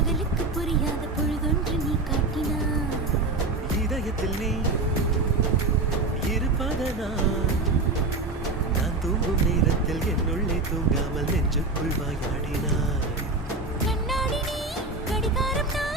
பகலுக்கு புரியாத பொழுதொன்று நீ காட்டினாய். இதயத்தில் நீ இருப்பதனால் நான் தூங்கும் நேரத்தில் என்னுள்ளே தூங்காமல் நெஞ்சுக்குள் வாயாடினாய். கண்ணாடி நீ கடிகாரம் நான்